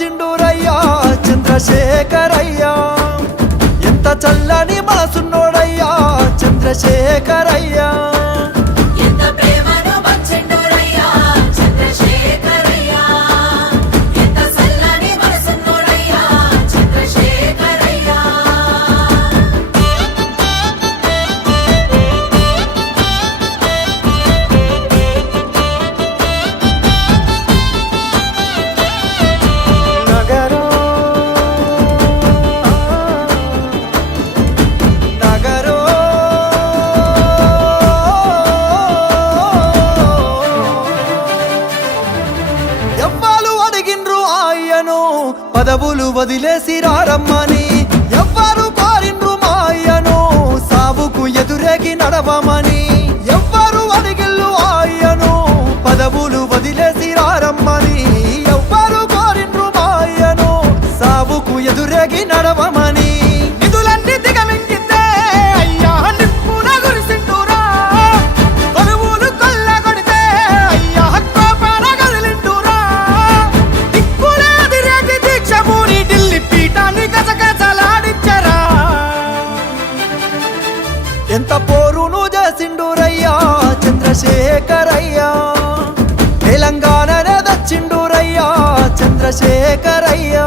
చిండూరయ్యా చంద్రశేఖరయ్యా. ఎంత చల్లని మనసున్నోడయ్యా చంద్రశేఖరయ్యా. పదవులు వదిలేసి రారమ్మని. ఎంత పోరును చేసిండురయ్యా? చంద్రశేఖరయ్యా. తెలంగాణనే దచ్చిండురయ్యా చంద్రశేఖరయ్యా.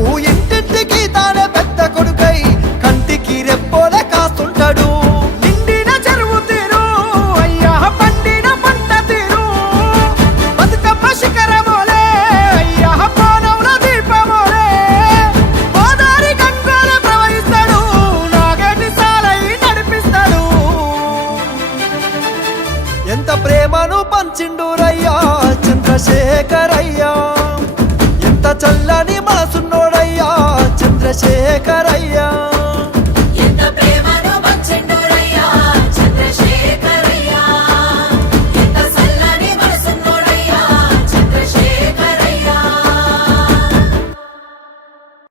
ఎంత ప్రేమను పంచిండురయ్యా చంద్రశేఖరయ్యా? ఎంత చల్లని మనసున్నో